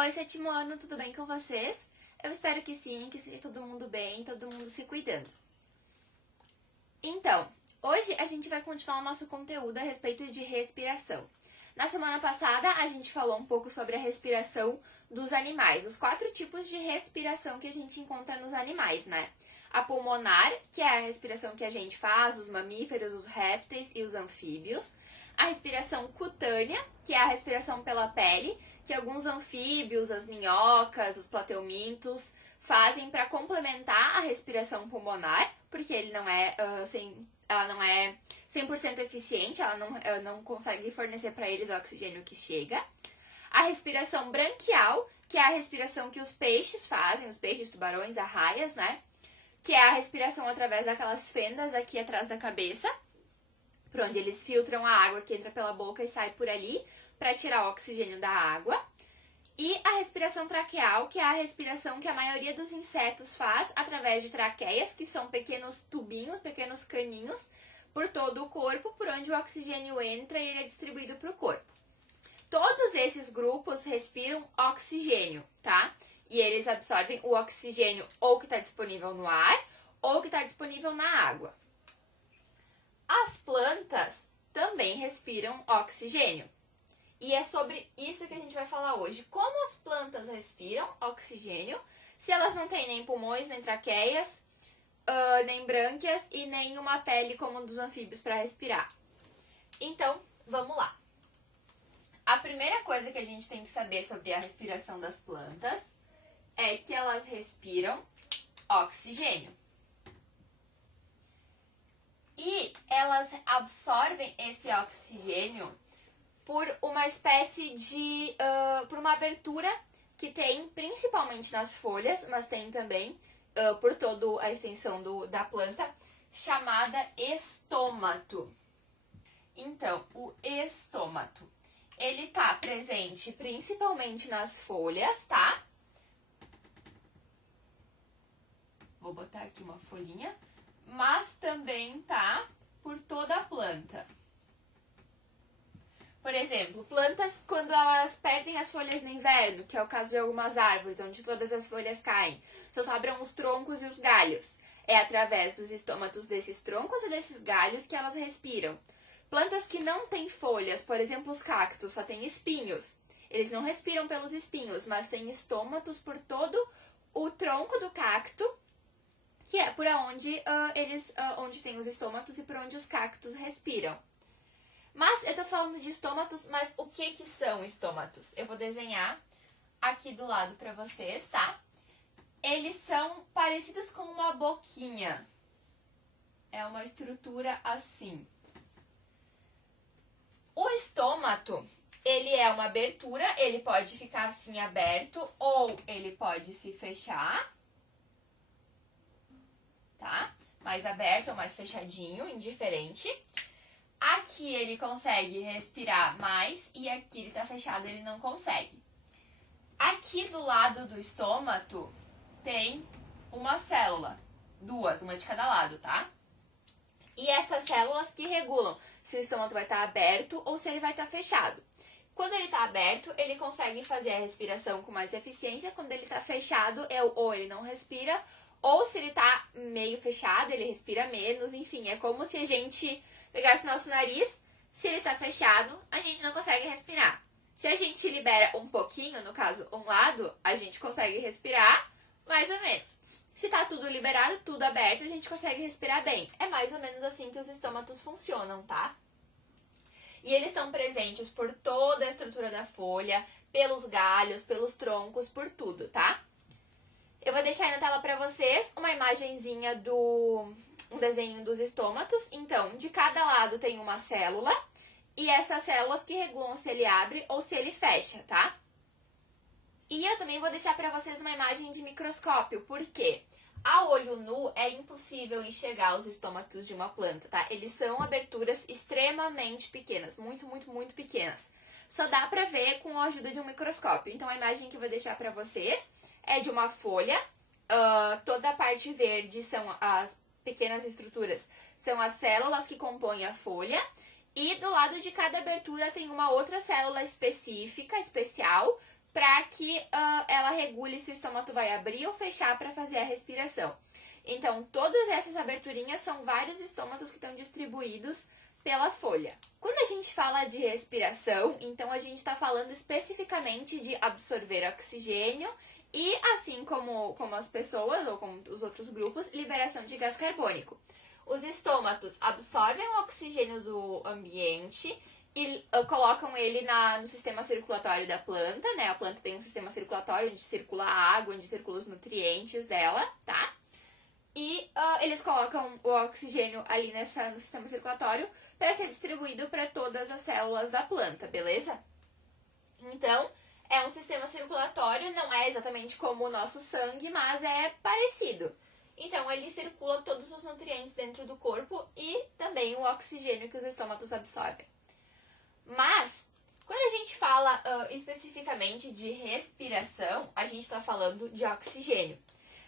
Oi, sétimo ano, tudo bem com vocês? Eu espero que sim, que esteja todo mundo bem, todo mundo se cuidando. Então, hoje a gente vai continuar o nosso conteúdo a respeito de respiração. Na semana passada, a gente falou um pouco sobre a respiração dos animais, os 4 tipos de respiração que a gente encontra nos animais, né? A pulmonar, que é a respiração que a gente faz, os mamíferos, os répteis e os anfíbios. A respiração cutânea, que é a respiração pela pele, que alguns anfíbios, as minhocas, os plateumintos fazem para complementar a respiração pulmonar, porque ela não é 100% eficiente, ela não consegue fornecer para eles o oxigênio que chega. A respiração branquial, que é a respiração que os peixes fazem, os peixes, tubarões, arraias, né? Que é a respiração através daquelas fendas aqui atrás da cabeça, por onde eles filtram a água que entra pela boca e sai por ali para tirar o oxigênio da água. E a respiração traqueal, que é a respiração que a maioria dos insetos faz através de traqueias, que são pequenos tubinhos, pequenos caninhos, por todo o corpo, por onde o oxigênio entra e ele é distribuído para o corpo. Todos esses grupos respiram oxigênio, tá? E eles absorvem o oxigênio ou que está disponível no ar ou que está disponível na água. As plantas também respiram oxigênio. E é sobre isso que a gente vai falar hoje. Como as plantas respiram oxigênio, se elas não têm nem pulmões, nem traqueias, nem brânquias e nem uma pele como dos anfíbios para respirar. Então, vamos lá. A primeira coisa que a gente tem que saber sobre a respiração das plantas é que elas respiram oxigênio. E elas absorvem esse oxigênio por uma espécie de... por uma abertura que tem principalmente nas folhas, mas tem também por toda a extensão da planta, chamada estômato. Então, o estômato, ele tá presente principalmente nas folhas, tá? Vou botar aqui uma folhinha. Mas também tá por toda a planta. Por exemplo, plantas quando elas perdem as folhas no inverno, que é o caso de algumas árvores, onde todas as folhas caem, só sobram os troncos e os galhos. É através dos estômatos desses troncos e desses galhos que elas respiram. Plantas que não têm folhas, por exemplo, os cactos, só têm espinhos. Eles não respiram pelos espinhos, mas têm estômatos por todo o tronco do cacto, que é por onde onde tem os estômatos e por onde os cactos respiram. Mas eu tô falando de estômatos, mas o que são estômatos? Eu vou desenhar aqui do lado pra vocês, tá? Eles são parecidos com uma boquinha. É uma estrutura assim. O estômato, ele é uma abertura, ele pode ficar assim aberto ou ele pode se fechar. Tá? Mais aberto ou mais fechadinho, indiferente. Aqui ele consegue respirar mais e aqui ele tá fechado, ele não consegue. Aqui do lado do estômato tem uma célula, duas, uma de cada lado, tá? E essas células que regulam se o estômato vai estar aberto ou se ele vai estar fechado. Quando ele está aberto, ele consegue fazer a respiração com mais eficiência. Quando ele está fechado, ou ele não respira, ou se ele tá meio fechado, ele respira menos, enfim, é como se a gente pegasse nosso nariz, se ele tá fechado, a gente não consegue respirar. Se a gente libera um pouquinho, no caso, um lado, a gente consegue respirar mais ou menos. Se tá tudo liberado, tudo aberto, a gente consegue respirar bem. É mais ou menos assim que os estômatos funcionam, tá? E eles estão presentes por toda a estrutura da folha, pelos galhos, pelos troncos, por tudo, tá? Eu vou deixar aí na tela pra vocês uma imagenzinha um desenho dos estômatos. Então, de cada lado tem uma célula e essas células que regulam se ele abre ou se ele fecha, tá? E eu também vou deixar pra vocês uma imagem de microscópio, porque a olho nu é impossível enxergar os estômatos de uma planta, tá? Eles são aberturas extremamente pequenas, muito, muito, muito pequenas. Só dá pra ver com a ajuda de um microscópio. Então, a imagem que eu vou deixar pra vocês é de uma folha, toda a parte verde são as pequenas estruturas, são as células que compõem a folha, e do lado de cada abertura tem uma outra célula específica, especial, para que ela regule se o estômago vai abrir ou fechar para fazer a respiração. Então, todas essas aberturinhas são vários estômatos que estão distribuídos pela folha. Quando a gente fala de respiração, então a gente está falando especificamente de absorver oxigênio e, assim como as pessoas ou como os outros grupos, liberação de gás carbônico. Os estômatos absorvem o oxigênio do ambiente e colocam ele no sistema circulatório da planta, né? A planta tem um sistema circulatório onde circula a água, onde circulam os nutrientes dela, tá? E eles colocam o oxigênio ali no sistema circulatório para ser distribuído para todas as células da planta, beleza? Então, é um sistema circulatório, não é exatamente como o nosso sangue, mas é parecido. Então, ele circula todos os nutrientes dentro do corpo e também o oxigênio que os estômatos absorvem. Mas, quando a gente fala especificamente de respiração, a gente está falando de oxigênio.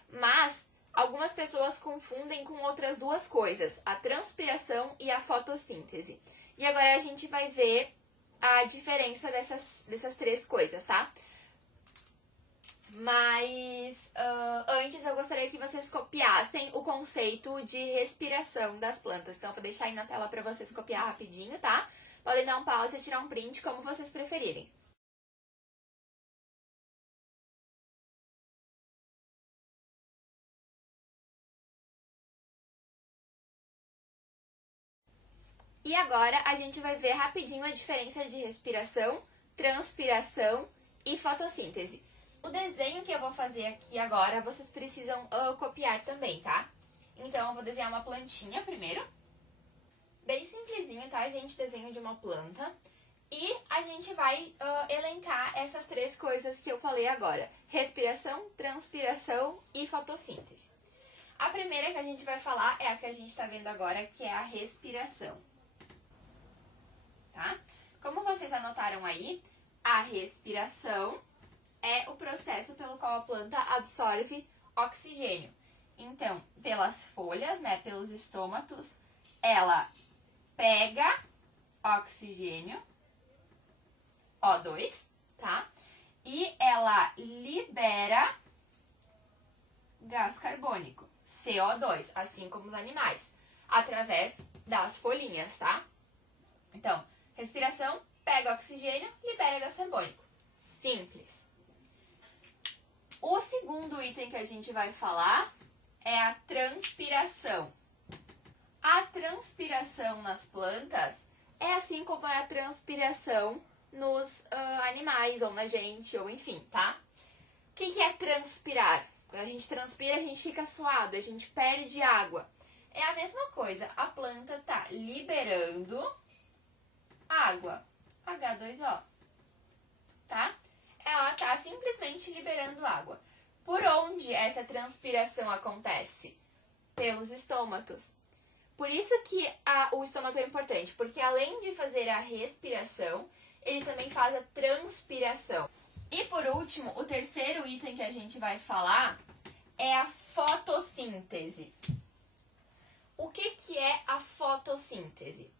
Mas, algumas pessoas confundem com outras duas coisas, a transpiração e a fotossíntese. E agora a gente vai ver a diferença dessas três coisas, tá? Mas antes eu gostaria que vocês copiassem o conceito de respiração das plantas. Então eu vou deixar aí na tela para vocês copiar rapidinho, tá? Podem dar um pause e tirar um print, como vocês preferirem. E agora a gente vai ver rapidinho a diferença de respiração, transpiração e fotossíntese. O desenho que eu vou fazer aqui agora, vocês precisam copiar também, tá? Então, eu vou desenhar uma plantinha primeiro. Bem simplesinho, tá, gente? Desenho de uma planta. E a gente vai elencar essas três coisas que eu falei agora. Respiração, transpiração e fotossíntese. A primeira que a gente vai falar é a que a gente tá vendo agora, que é a respiração. Tá? Como vocês anotaram aí, a respiração é o processo pelo qual a planta absorve oxigênio. Então, pelas folhas, né, pelos estômatos, ela pega oxigênio, O2, tá? E ela libera gás carbônico, CO2, assim como os animais, através das folhinhas, tá? Então, respiração, pega oxigênio, libera gás carbônico. Simples. O segundo item que a gente vai falar é a transpiração. A transpiração nas plantas é assim como é a transpiração nos animais, ou na gente, ou enfim, tá? O que é transpirar? Quando a gente transpira, a gente fica suado, a gente perde água. É a mesma coisa, a planta tá liberando água, H2O, tá? Ela tá simplesmente liberando água. Por onde essa transpiração acontece? Pelos estômatos. Por isso que o estômago é importante, porque além de fazer a respiração, ele também faz a transpiração. E por último, o terceiro item que a gente vai falar é a fotossíntese. O que é a fotossíntese?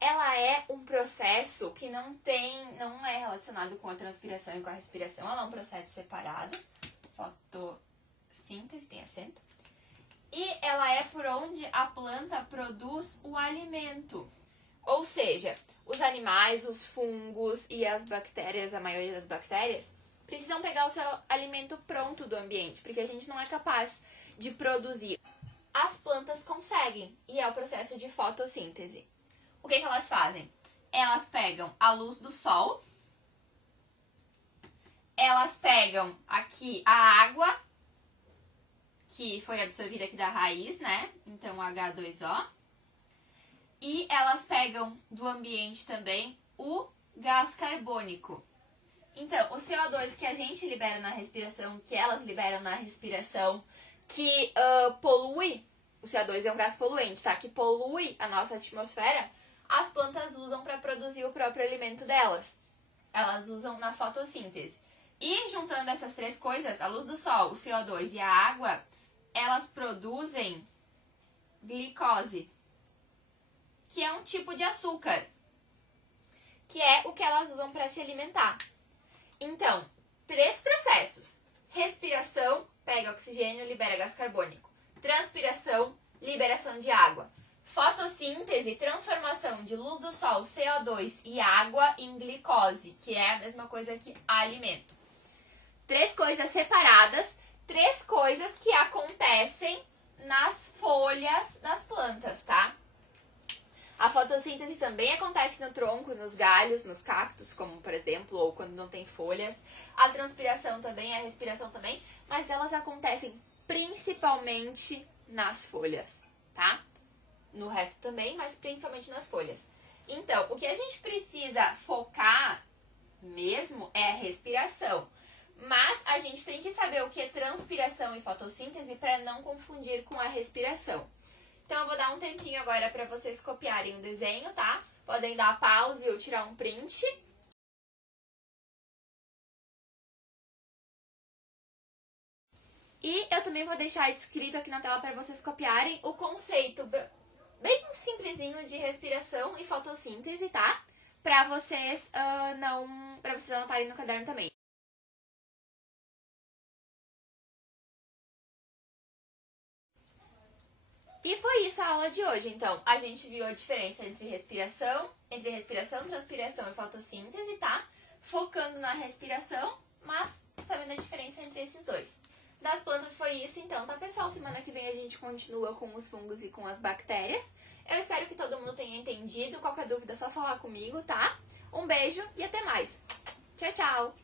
Ela é um processo que não é relacionado com a transpiração e com a respiração, ela é um processo separado. Fotossíntese, tem acento. E ela é por onde a planta produz o alimento. Ou seja, os animais, os fungos e as bactérias, a maioria das bactérias, precisam pegar o seu alimento pronto do ambiente, porque a gente não é capaz de produzir. As plantas conseguem, e é o processo de fotossíntese. O que elas fazem? Elas pegam a luz do sol, elas pegam aqui a água, que foi absorvida aqui da raiz, né? Então, H2O. E elas pegam do ambiente também o gás carbônico. Então, o CO2 que a gente libera na respiração, que elas liberam na respiração, que polui, o CO2 é um gás poluente, tá? Que polui a nossa atmosfera, as plantas usam para produzir o próprio alimento delas. Elas usam na fotossíntese. E juntando essas três coisas, a luz do sol, o CO2 e a água, elas produzem glicose, que é um tipo de açúcar, que é o que elas usam para se alimentar. Então, 3 processos. Respiração, pega oxigênio, libera gás carbônico. Transpiração, liberação de água. Fotossíntese, transformação de luz do sol, CO2 e água em glicose, que é a mesma coisa que alimento. 3 coisas separadas, 3 coisas que acontecem nas folhas das plantas, tá? A fotossíntese também acontece no tronco, nos galhos, nos cactos, como por exemplo, ou quando não tem folhas. A transpiração também, a respiração também, mas elas acontecem principalmente nas folhas, tá? No resto também, mas principalmente nas folhas. Então, o que a gente precisa focar mesmo é a respiração. Mas a gente tem que saber o que é transpiração e fotossíntese para não confundir com a respiração. Então, eu vou dar um tempinho agora para vocês copiarem o desenho, tá? Podem dar pause ou tirar um print. E eu também vou deixar escrito aqui na tela para vocês copiarem o conceito bem simplesinho de respiração e fotossíntese, tá? Para vocês anotarem no caderno também. E foi isso a aula de hoje. Então, a gente viu a diferença entre respiração, transpiração e fotossíntese, tá? Focando na respiração, mas sabendo a diferença entre esses dois. Das plantas foi isso, então, tá, pessoal? Semana que vem a gente continua com os fungos e com as bactérias. Eu espero que todo mundo tenha entendido. Qualquer dúvida é só falar comigo, tá? Um beijo e até mais. Tchau, tchau!